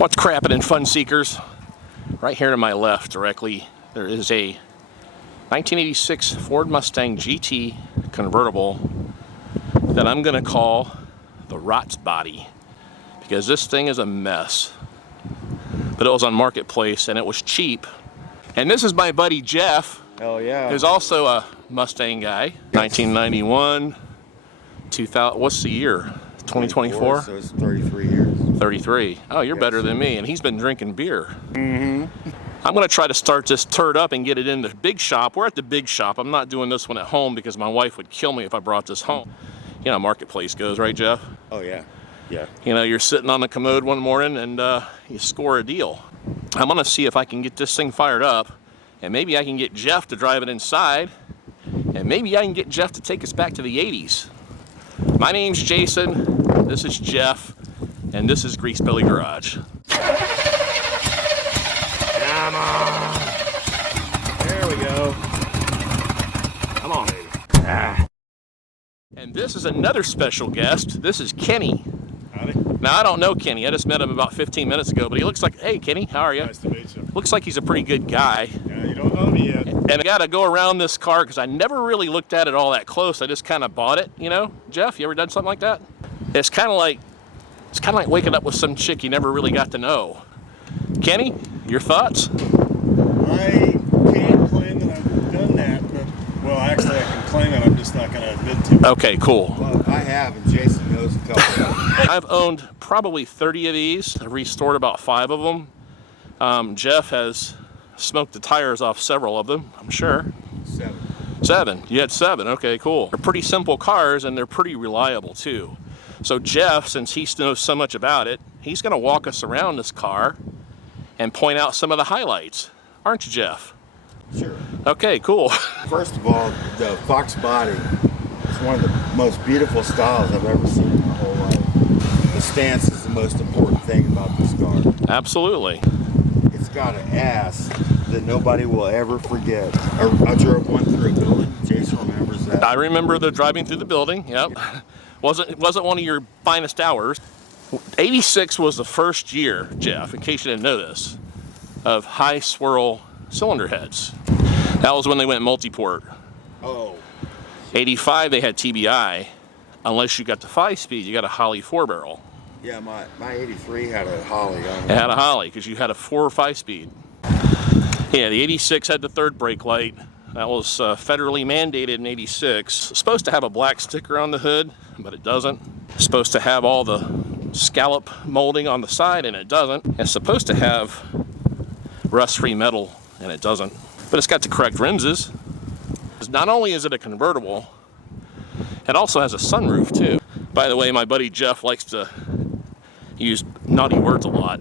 What's crappin' in fun seekers? Right here to my left directly, there is a 1986 Ford Mustang GT convertible that I'm gonna call the ROTS body, because this thing is a mess. But it was on Marketplace and it was cheap. And this is my buddy Jeff. Oh yeah. Who's also a Mustang guy. 1991, 2000, what's the year? 2024? So it's 33 years. 33. Oh, you're better than me, and he's been drinking beer. Mm-hmm. I'm gonna try to start this turd up and get it in the big shop. We're at the big shop. I'm not doing this one at home because my wife would kill me if I brought this home. You know how Marketplace goes, right, Jeff? Oh yeah. Yeah. You know, you're sitting on the commode one morning and you score a deal. I'm gonna see if I can get this thing fired up, and maybe I can get Jeff to drive it inside, and maybe I can get Jeff to take us back to the 80s. My name's Jason, this is Jeff, and this is Grease Billy Garage. Come on. There we go. Come on, baby. Ah. And this is another special guest. This is Kenny. Howdy. Now, I don't know Kenny. I just met him about 15 minutes ago, but he looks like, hey, Kenny, how are you? Nice to meet you. Looks like he's a pretty good guy. Yeah, you don't know me yet. And I got to go around this car because I never really looked at it all that close. I just kind of bought it, you know? Jeff, you ever done something like that? It's kind of like waking up with some chick you never really got to know. Kenny, your thoughts? I can't claim that I've done that, but, well, actually I can claim it, I'm just not going to admit to it. Okay, cool. Well, I have, and Jason knows a couple of them. I've owned probably 30 of these. I've restored about 5 of them. Jeff has smoked the tires off several of them, I'm sure. 7. 7. You had 7. Okay, cool. They're pretty simple cars, and they're pretty reliable, too. So Jeff, since he knows so much about it, he's going to walk us around this car and point out some of the highlights. Aren't you, Jeff? Sure. Okay, cool. First of all, the Fox body is one of the most beautiful styles I've ever seen in my whole life. The stance is the most important thing about this car. Absolutely. It's got an ass that nobody will ever forget. I drove one through a building. Jason remembers that. I remember the driving through the building. Yep. Wasn't one of your finest hours. 86 was the first year, Jeff, in case you didn't know this, of high swirl cylinder heads. That was when they went multi-port. Oh. 85 they had TBI. Unless you got the 5-speed, you got a Holly 4-barrel. Yeah, my 83 had a Holly on it. It had a Holly because you had a 4 or 5-speed. Yeah, the 86 had the third brake light. That was federally mandated in 86. It's supposed to have a black sticker on the hood, but it doesn't. It's supposed to have all the scallop molding on the side, and it doesn't. It's supposed to have rust-free metal, and it doesn't. But it's got the correct lenses. Not only is it a convertible, it also has a sunroof too. By the way, my buddy Jeff likes to use naughty words a lot.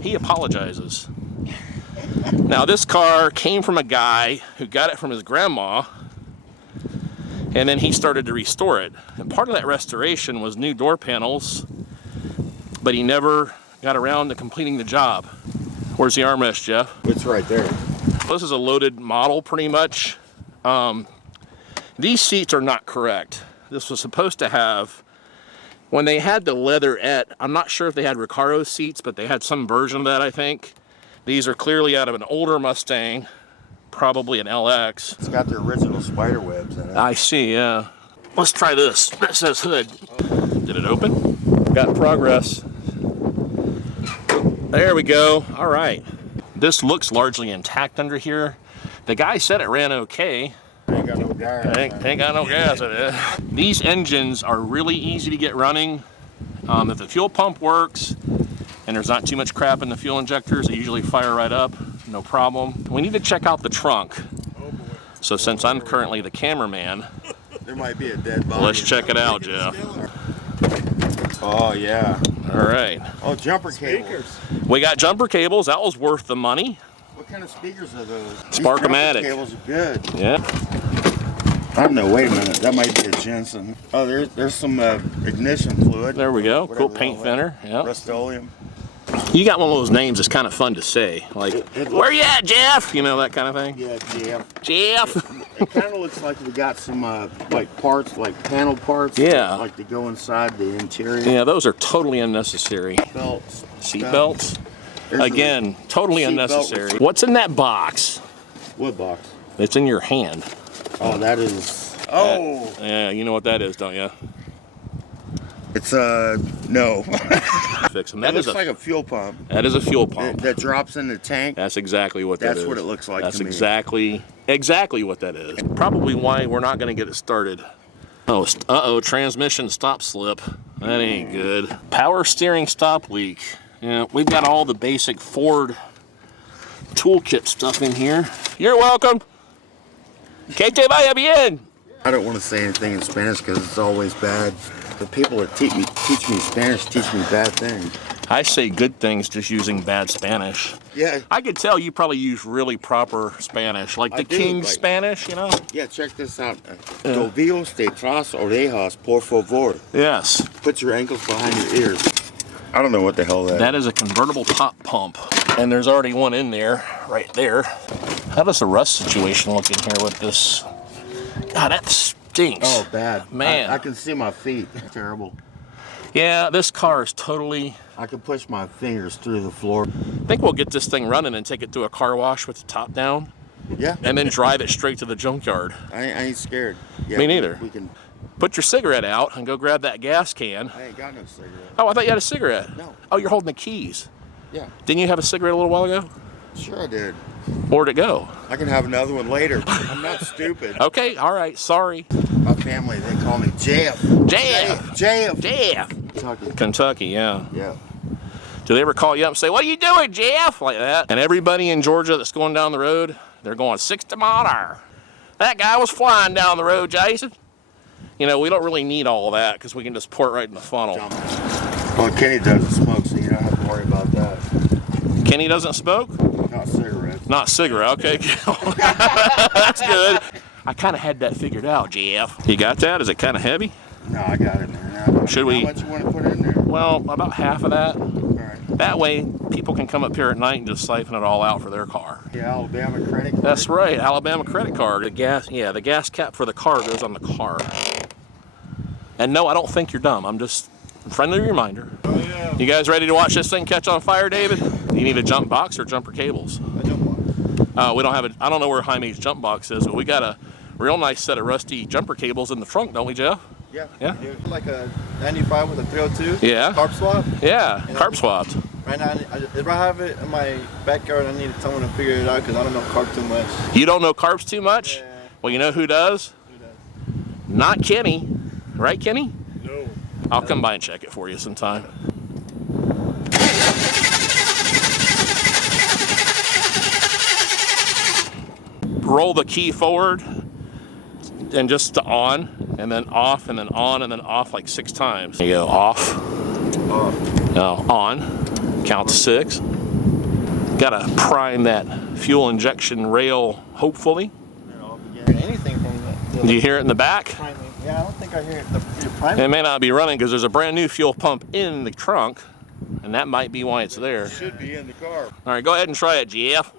He apologizes. Now, this car came from a guy who got it from his grandma, and then he started to restore it. And part of that restoration was new door panels, but he never got around to completing the job. Where's the armrest, Jeff? It's right there. This is a loaded model, pretty much. These seats are not correct. This was supposed to have, when they had the leatherette, I'm not sure if they had Recaro seats, but they had some version of that, I think. These are clearly out of an older Mustang, probably an LX. It's got the original spider webs in it. I see, yeah. Let's try this. That says hood. Did it open? Got progress. There we go. All right. This looks largely intact under here. The guy said it ran okay. Ain't got no gas. Ain't got no gas in it. These engines are really easy to get running. If the fuel pump works and there's not too much crap in the fuel injectors, they usually fire right up, no problem. We need to check out the trunk. Oh boy. So since I'm currently the cameraman, There might be a dead body. let's check it out, Jeff. Oh yeah. All right. Oh, jumper cables. Speakers. We got jumper cables. That was worth the money. What kind of speakers are those? Spark-o-matic. These jumper cables are good. Yeah. I don't know. Wait a minute. That might be a Jensen. Oh, there's some ignition fluid. There we go. Whatever Cool paint all thinner. that. Yeah. Rust-Oleum. You got one of those names that's kind of fun to say, like, It looks- where you at, Jeff? You know, that kind of thing. Yeah, Jeff. Jeff. It kind of looks like we got some like parts, like panel parts. Yeah. Like to go inside the interior. Yeah, those are totally unnecessary. Belts. Seat belts. There's Again, totally seat belt unnecessary. What's in that box? What box? It's in your hand. Oh, that is. Oh. Yeah, you know what that is, don't you? It's no. Fix them. That looks like a fuel pump. That is a fuel pump. That drops in the tank. That's exactly what that is. That's what it looks like. That's to me. exactly what that is. Probably why we're not going to get it started. Oh, transmission stop slip. That ain't good. Power steering stop leak. Yeah, we've got all the basic Ford toolkit stuff in here. You're welcome. Que te vaya bien. I don't want to say anything in Spanish because it's always bad. The people that teach me Spanish teach me bad things. I say good things just using bad Spanish. Yeah. I could tell you probably use really proper Spanish, like the King's Spanish, you know? Yeah, check this out. Tobillos detrás orejas, por favor. Yes. Put your ankles behind your ears. I don't know what the hell that is. That is a convertible top pump. And there's already one in there, right there. How does the rust situation look in here with this? God, that stinks. Oh, bad. Man. I can see my feet. It's terrible. Yeah, this car is totally... I can push my fingers through the floor. I think we'll get this thing running and take it to a car wash with the top down. Yeah. And then drive it straight to the junkyard. I ain't scared. Yeah, Me neither. We can. Put your cigarette out and go grab that gas can. I ain't got no cigarette. Oh, I thought you had a cigarette. No. Oh, you're holding the keys. Yeah. Didn't you have a cigarette a little while ago? Sure I did. Where'd it go? I can have another one later. I'm not stupid. Okay, all right, sorry. My family, they call me Jeff. Jeff. Jeff. Jeff. Kentucky. Kentucky, yeah. Yeah. Do they ever call you up and say, "What are you doing, Jeff?" Like that? And everybody in Georgia that's going down the road, they're going 60 mile an hour. That guy was flying down the road, Jason. You know, we don't really need all that because we can just pour it right in the funnel. Well, Kenny doesn't smoke, so you don't have to worry about that. Kenny doesn't smoke? Not cigarettes. Not cigarette, okay. That's good. I kind of had that figured out, Jeff. You got that? Is it kind of heavy? No, I got it now. Should we? How much you want to put in there? Well, about half of that. All right. That way, people can come up here at night and just siphon it all out for their car. Yeah, Alabama credit card. That's right, Alabama credit card. The gas cap for the car goes on the car. And no, I don't think you're dumb. I'm just a friendly reminder. Oh, yeah. You guys ready to watch this thing catch on fire, David? You need a jump box or jumper cables? I jump box. We don't have I don't know where Jaime's jump box is, but we got a real nice set of rusty jumper cables in the trunk, don't we, Jeff? Yeah. Yeah. Like a 95 with a 302. Yeah. Carb swap. Yeah, carb swapped. Right now, if I have it in my backyard, I need someone to figure it out because I don't know carb too much. You don't know carbs too much? Yeah. Well, you know who does? Who does? Not Kenny. Right, Kenny? No. I'll come by and check it for you sometime. Roll the key forward and just to on, and then off, and then on, and then off like 6 times. You go off, no, on, count to 6. Gotta prime that fuel injection rail, hopefully. Anything from that. Do you hear it in the back? Yeah, I don't think I hear it. The priming. It may not be running because there's a brand new fuel pump in the trunk, and that might be why it's there. Should be in the car. All right, go ahead and try it, Jeff.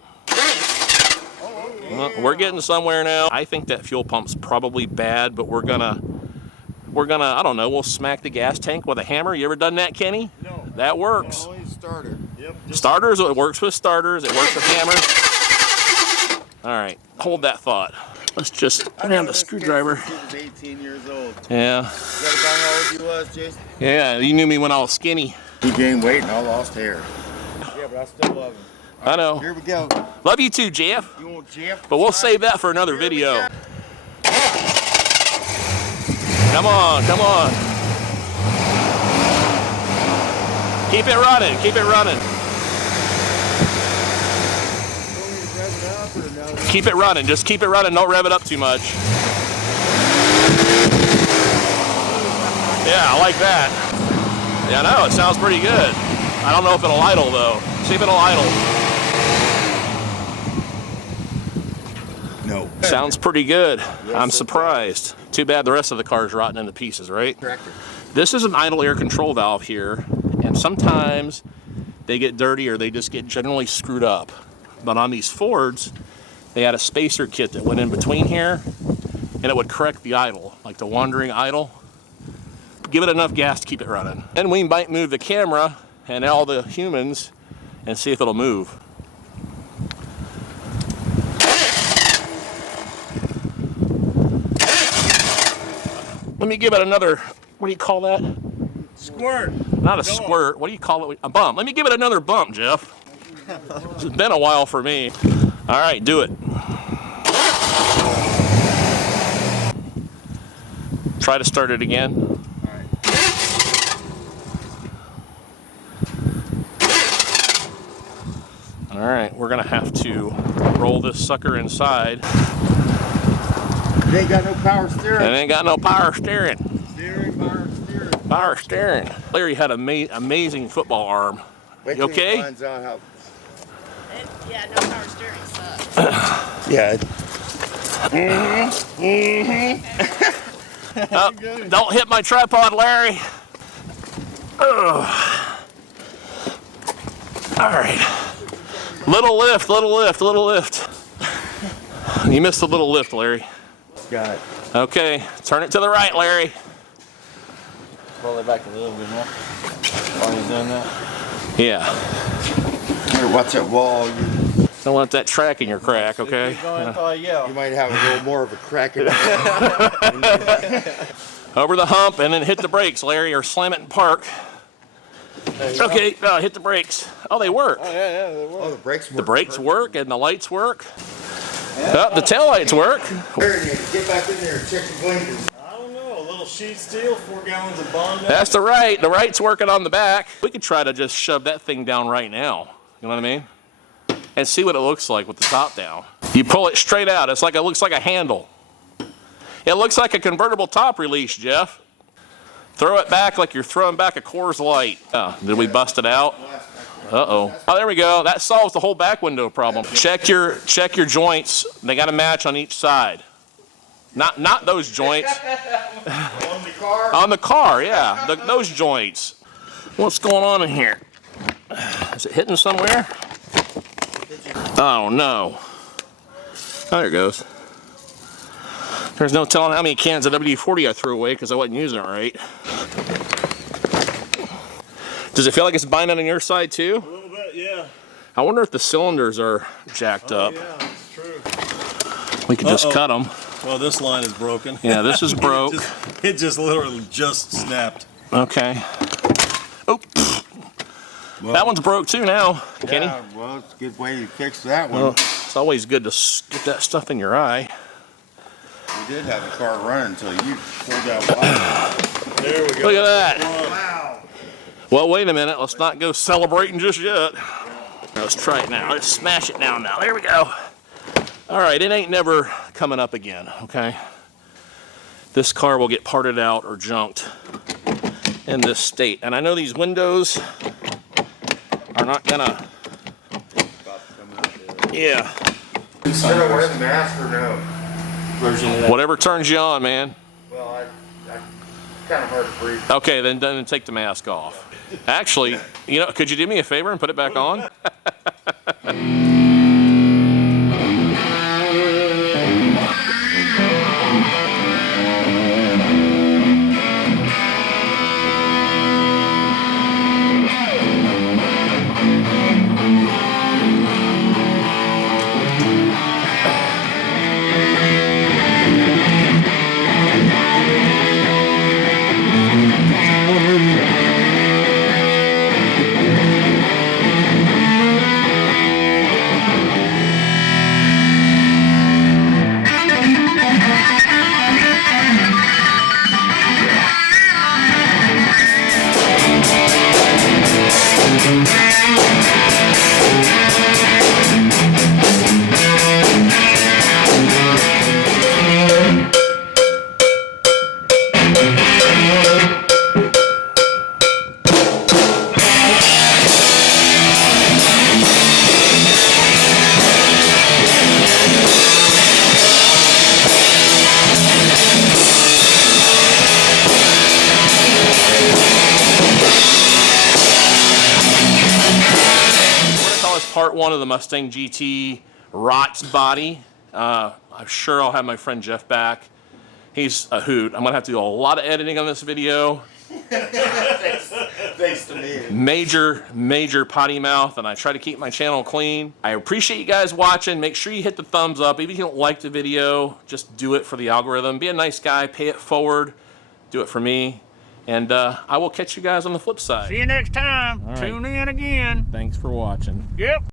Well, we're getting somewhere now. I think that fuel pump's probably bad, but we're gonna, I don't know, we'll smack the gas tank with a hammer. You ever done that, Kenny? No. That works. Always starter. Yep. Starters, it works with starters, it works with hammers. All right, hold that thought. Let's just put down the screwdriver. He was 18 years old. Yeah. You got about how old you was, Jason? Yeah, you knew me when I was skinny. He gained weight and I lost hair. Yeah, but I still love him. I know. Here we go. Love you too, Jeff. You want Jeff? But we'll save that for another video. Come on, come on. Keep it running, keep it running. Keep it running, just keep it running, don't rev it up too much. Yeah, I like that. Yeah, I know, it sounds pretty good. I don't know if it'll idle though. See if it'll idle. No. Sounds pretty good. Yes, I'm surprised. Too bad the rest of the car is rotting into pieces, right? Correct. This is an idle air control valve here, and sometimes they get dirty or they just get generally screwed up. But on these Fords, they had a spacer kit that went in between here, and it would correct the idle, like the wandering idle. Give it enough gas to keep it running. And we might move the camera and all the humans and see if it'll move. Let me give it another, what do you call that? Squirt. Not a squirt, what do you call it? A bump. Let me give it another bump, Jeff. It's been a while for me. All right, do it. Try to start it again. All right, we're gonna have to roll this sucker inside. It ain't got no power steering. It ain't got no power steering. Power steering. Power steering. Larry had an amazing football arm. Wait You till he okay? finds out how. Yeah, no power steering sucks. Yeah. Don't hit my tripod, Larry. Ugh. All right. Little lift, little lift, little lift. You missed a little lift, Larry. Got it. Okay, turn it to the right, Larry. Roll it back a little bit more while he's doing that. Yeah. Here, watch that wall. Don't let that track in your crack, okay? You might have a little more of a crack in it. Over the hump and then hit the brakes, Larry, or slam it in park. Okay, hit the brakes. Oh, they work. Oh, yeah, they work. Oh, the brakes work. The brakes work and the lights work. Oh, the tail lights work. Get back in there and check the blinkers. I don't know. A little sheet steel, 4 gallons of Bond. That's the right. The right's working on the back. We could try to just shove that thing down right now. You know what I mean? And see what it looks like with the top down. You pull it straight out. It's like it looks like a handle. It looks like a convertible top release, Jeff. Throw it back like you're throwing back a Coors Light. Oh, did we bust it out? Uh-oh. Oh, there we go. That solves the whole back window problem. Check your joints. They got to match on each side. Not those joints. On the car? On the car, yeah. Those joints. What's going on in here? Is it hitting somewhere? Oh, no. Oh, there it goes. There's no telling how many cans of WD-40 I threw away because I wasn't using it right. Does it feel like it's binding on your side too? A little bit, yeah. I wonder if the cylinders are jacked up. Yeah, that's true. We could just cut them. Well, this line is broken. Yeah, this is broke. It just literally just snapped. Okay. Oh, Well, that one's broke too now, Kenny. Yeah, well, it's a good way to fix that one. Well, it's always good to get that stuff in your eye. We did have the car running until you pulled that wire. There we go. Look at that. Wow. Well, wait a minute. Let's not go celebrating just yet. Let's try it now. Let's smash it down now. There we go. All right, it ain't never coming up again, okay? This car will get parted out or junked in this state. And I know these windows are not gonna, yeah. Should I wear the mask or no? Version of that. Whatever turns you on, man. Well, I kind of hard to breathe. Okay, then take the mask off. Actually, you know, could you do me a favor and put it back on? Part one of the Mustang GT ROTS body. I'm sure I'll have my friend Jeff back. He's a hoot. I'm gonna have to do a lot of editing on this video. Thanks to me. Major potty mouth, and I try to keep my channel clean. I appreciate you guys watching. Make sure you hit the thumbs up. Even if you don't like the video, just do it for the algorithm. Be a nice guy, pay it forward, do it for me. And I will catch you guys on the flip side. See you next time. All right. Tune in again. Thanks for watching. Yep.